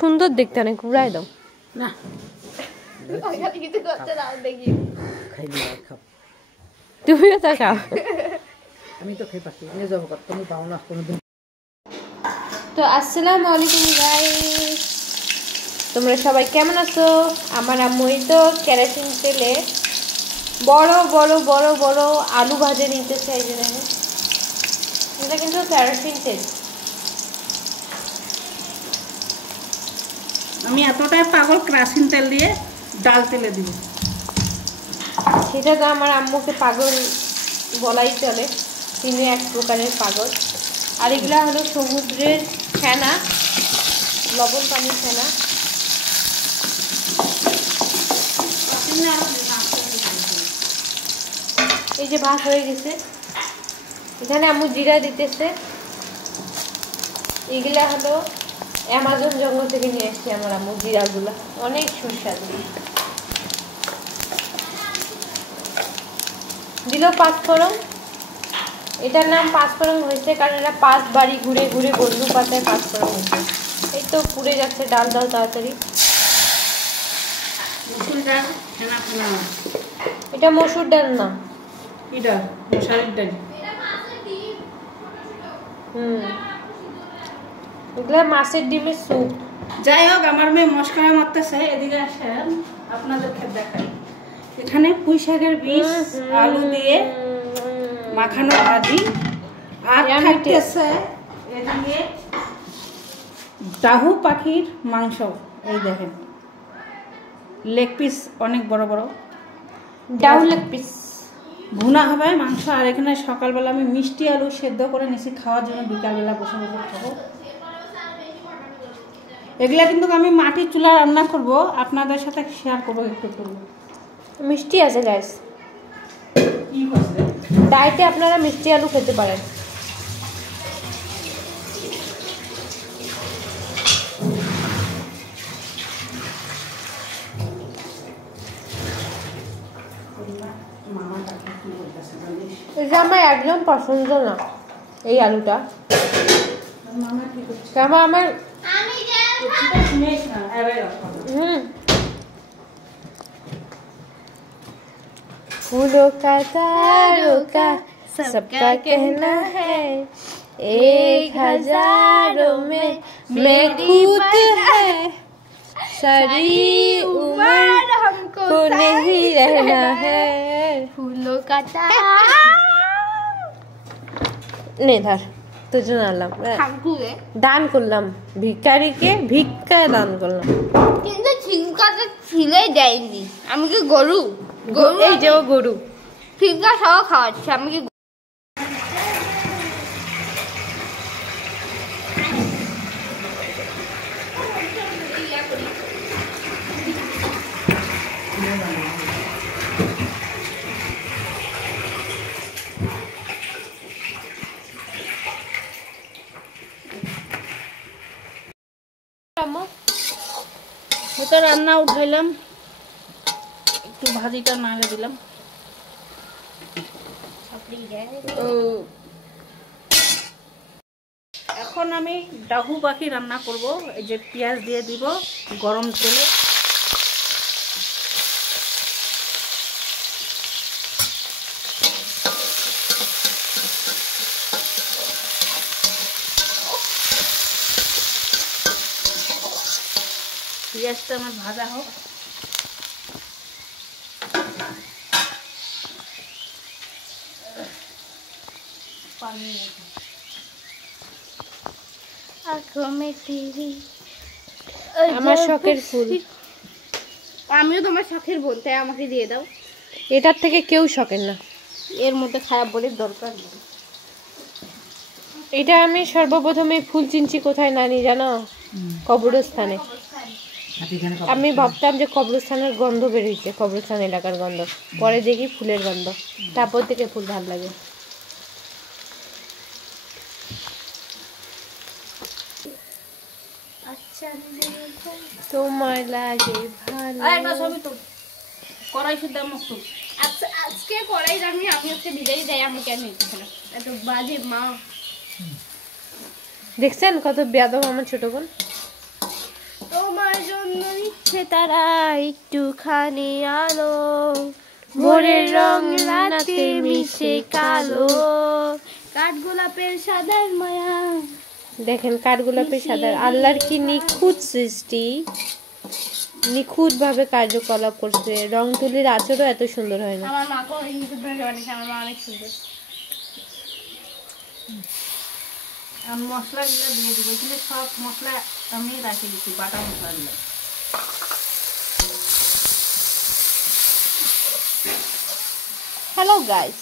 সুন্দর দেখতে, অনেক ঘুরাই দাও না কিছু করতে দাও দেখি, তুমিও তো খাও। আমি তো খেয়ে পাচ্ছি, নিয়ে যাবো তুমি পাও না কোনোদিন। তো আসসালামু আলাইকুম গাইস, তোমরা সবাই কেমন আছো? আমার আম্মুই তো কেরোসিন তেলে বড় বড় বড় বড় আলু ভাজে নিতেছে। এই যে দেখো, এটা কিন্তু কেরোসিন তেল। আমি এতটাই পাগল কেরোসিন তেল দিয়ে ডাল তেলে দিব। সেটা তো আমার আম্মুকে পাগল বলাই চলে, তিনি এক প্রকারের পাগল। আর এগুলো হলো সমুদ্রের ফেনা, লবণ পানির ফেনা। এই যে ভাত হয়ে গেছে, এখানে আম্মু জিরা দিতেছে। এগুলা হলো অ্যামাজন জঙ্গল থেকে নিয়ে এসছি আমার আম্মু, জিরাগুলা অনেক সুস্বাদু। দিল পাঁচফোড়ন, এটার নাম পাঁচফোড়ন হয়েছে কারণ এটা 5 বাড়ি ঘুরে ঘুরে বন্ধু পাতায় পাঁচফোড়ন হয়েছে। এই তো পুড়ে যাচ্ছে, ডাল দাও তাড়াতাড়ি। এটা মসুর ডাল না, এটা মশারির ডাল। এগুলা মাছের ডিমের স্যুপ। যাই হোক, আমার মেয়ে মশকরা মারতেছে, এদিকে আসেন আপনাদেরকে দেখাই। এখানে পুঁই শাকের বীজ আলু দিয়ে মাখানো ভাজি, আর থাকতেছে এদিকে ডাহু পাখির মাংস। এই দেখেন লেগ পিস, অনেক বড় বড় ডাহু লেগ পিস ভুনা হবে মাংস। আর এখানে সকালবেলা আমি মিষ্টি আলু সেদ্ধ করে নিয়েছি খাওয়ার জন্য, বিকালবেলা বসে বসে খাবো। এগুলা কিন্তু আমি মাটির চুলা রান্না করব, আপনাদের সাথে শেয়ার করবো একটু একটু। মিষ্টি আছে গাইস, ডায়েটে আপনারা মিষ্টি আলু খেতে পারেন। এটা আমার একদম পছন্দ না, এই আলুটা। আমার फूलों का तारों का सबका कहना है, 1000 में मैं खुद है, सारी उम्र हमको नहीं रहना है। फूलों का नहीं धर तुझे নালাম দান করলাম, ভিখারিকে ভিক্ষা দান করলাম, কিন্তু ছিলকাটা ছিলে দেয়নি। আমি কি গরু? এই যে ও গরু, ছিলকা সহ খাওয়াচ্ছে। আমি কি এটা রান্না উঠাইলাম, একটু ভাজিটা নাড়ে দিলাম। এখন আমি ডাহু পাখি রান্না করব। এই যে পেঁয়াজ দিয়ে দিব গরম তেলে। পেঁয়াজটা আমার ভাজা হোক। আমার শখের ফুল, আমিও তোমার শখের বোন, তাই আমাকে দিয়ে দাও। এটার থেকে কেউ শখের না, এর মধ্যে খারাপ বলে দরকার নেই। এটা আমি সর্বপ্রথমে ফুল চিনছি কোথায় নানি জানো? কবরস্থানে। আমি ভাবতাম যে কবরস্থানের গন্ধ বেরিয়েছে, কবরস্থান এলাকার গন্ধ, পরে দেখি ফুলের গন্ধ, তারপর থেকে ফুল ভালো লাগে। তোমার লাগে ভালো। কড়াই শুদ্ধ মস্ত। আজকে কড়াই রান্নি, আমি আজকে বিদায় দেয়। আমি কেন এত বাজে মা। দেখছেন কত বেয়াদব আমার ছোট বোন। তো জন্য নিচ্ছে তারা একটুখানি আলো, ভোরের রং রাতে মিশে কালো, কাঠগোলাপের সাদার মায়া। দেখেন কাঠগোলাপের সাদার, আল্লাহর কি নিখুঁত সৃষ্টি, নিখুঁত ভাবে কার্যকলাপ করছে। রং তুলির আচরও এত সুন্দর হয় না। আমার মাকে ইউটিউব থেকে বানিয়েছে, আমার মা অনেক সুন্দর। আমি মশলাগুলো দিয়ে দিব, কিন্তু সব মশলা আমি রাখি দিচ্ছি, বাটা মশলাগুলো। Hello guys,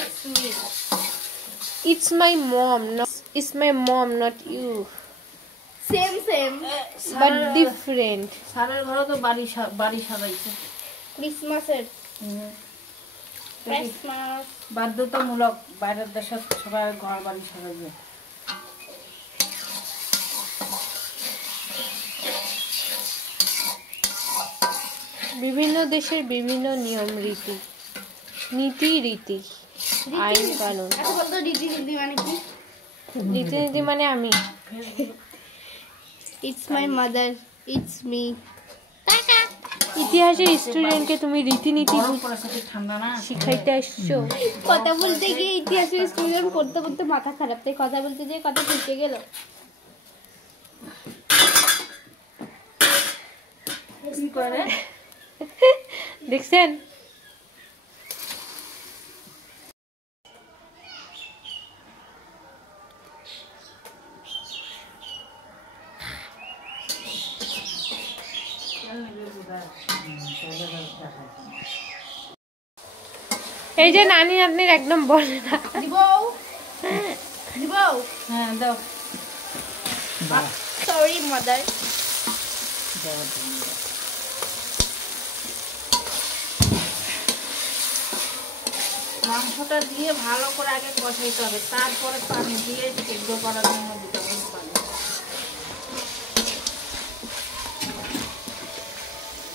It's me. it's my mom, it's my mom, not you, Same. but different. সারের ঘরে তো বাড়ি সাজাইছে। ক্রিসমাসের ক্রিসমাস। বাধ্যতামূলক, বাইরের দেশে সবাই ঘর বাড়ি সাজাইবে। বিভিন্ন দেশের বিভিন্ন নিয়ম রীতি, নীতি রীতি, আইন কানুন। আচ্ছা বলতো রীতিনীতি মানে কি? রীতিনীতি মানে আমি। It's my mother, it's me. ইতিহাসের স্টুডেন্টকে তুমি রীতিনীতি গরম পড়েছে, কি ঠান্ডা না? শিখাইতে আসছো? কথা বলতে গিয়ে ইতিহাসের স্টুডেন্ট পড়তে পড়তে মাথা খারাপ, তাই কথা বলতে গিয়ে কথা শিখে গেল। কি করে দেখছেন? এই যে নানি নাতনির একদম বলে না। দিব হ্যাঁ দাও। Sorry mother. মাংসটা দিয়ে ভালো করে আগে কষাইতে হবে, তারপরে পানি দিয়ে সেদ্ধ করার জন্য দিতে হবে পানি।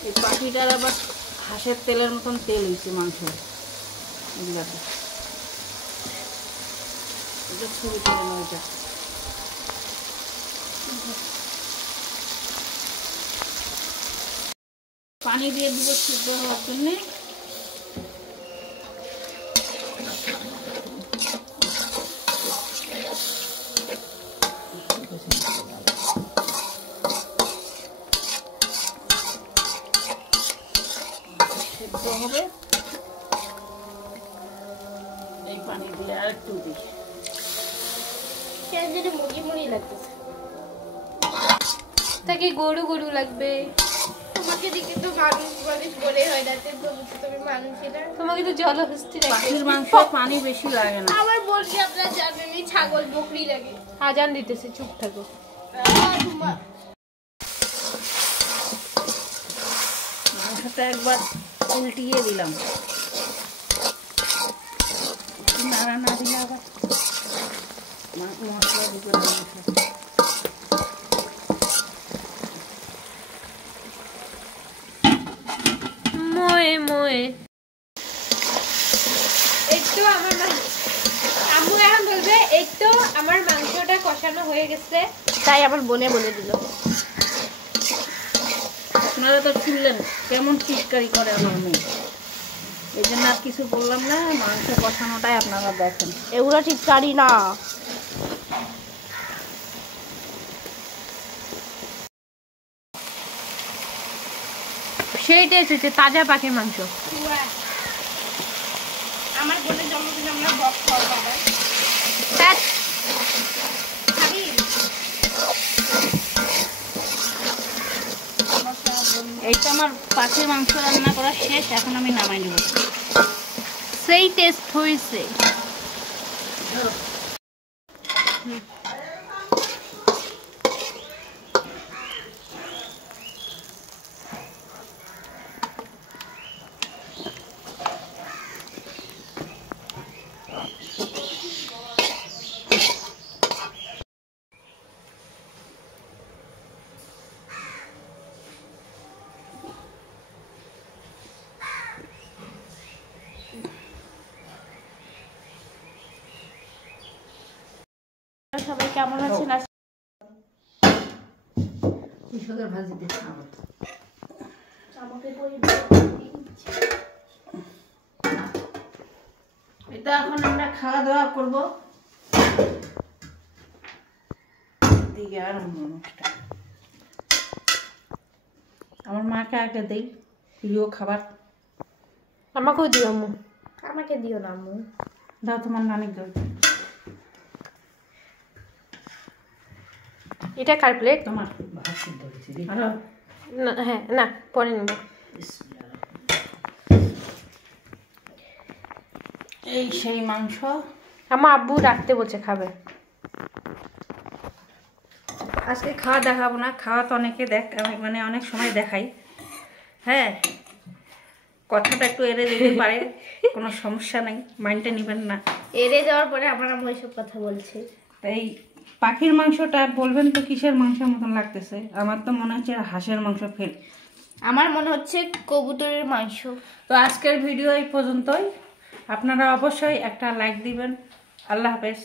এই পাখিটার আবার হাঁসের তেলের মতন তেল হয়েছে মাংস, এগুলাতে। এটা ছবি তুলে নেই, এটা পানি দিয়ে দিব সিদ্ধ হওয়ার জন্যে। সিদ্ধ হবে এই পানি দিয়ে, আর একটু দিই। যদি মুড়ি লাগতেছে, তাকে গরু গরু লাগবে। তোমাকে দেখে তো মানুষ বলে হয় না, তুমি মানুষই না। তোমাকে তো জলহস্তি লাগে। পাখির মাংস পানি বেশি লাগে না। আমার বলছি আপনারা জানেন ছাগল বকরি লাগে। আজান দিতেছে, চুপ থাকো। মাংসটা একবার উল্টিয়ে দিলাম, নাড়া না দিলে আবার মশলা ঢুকে মাংস। মোয়ে মোয়ে একটু আমার আম্মু এখন বলবে একটু আমার মাংসটা কষানো হয়ে গেছে, তাই আমার বোনে বলে দিল। আপনারা তো শুনলেন কেমন টিটকারি করে আমার মেয়ে, এই জন্য আর কিছু বললাম না। মাংস কষানোটাই আপনারা দেখেন। এগুলো ঠিক কারি না। সেই টেস্ট হচ্ছে তাজা পাখির মাংস। আমার বোনের জন্মদিনে আমরা বক খাওয়া বাবা। খাবি? এইটা আমার পাখির মাংস রান্না করা শেষ, এখন আমি নামাই নেব। সেই টেস্ট হয়েছে। সবাই কেমন আছেন? কৃষকের ভাজি দিয়ে খাবো। এটা এখন আমরা খাওয়া দাওয়া করবো। দিকে আর আমার মাকে আগে দেই প্রিয় খাবার। আমাকেও দিও আম্মু। আমাকে দিও না আম্মু। দাও তোমার নানিক দাও। এটা কার প্লেট? তোমার আরো হ্যাঁ না পরে নেব। এই সেই মাংস আমার আব্বু রাখতে বলছে খাবে। আজকে খাওয়া দেখাবো না, খাওয়া তো অনেকে মানে অনেক সময় দেখাই। হ্যাঁ, কথাটা একটু এড়ে যেতে পারে, কোনো সমস্যা নেই, মাইন্ডটা নেবেন না। এড়ে যাওয়ার পরে আমার আম্মু এসব কথা বলছে। তাই পাখির মাংসটা বলবেন তো কিসের মাংসের মতন লাগতেছে? আমার তো মনে হচ্ছে হাঁসের মাংস ফেল। আমার মনে হচ্ছে কবুতরের মাংস। তো আজকের ভিডিও এই পর্যন্তই। আপনারা অবশ্যই একটা লাইক দিবেন। আল্লাহ হাফেজ।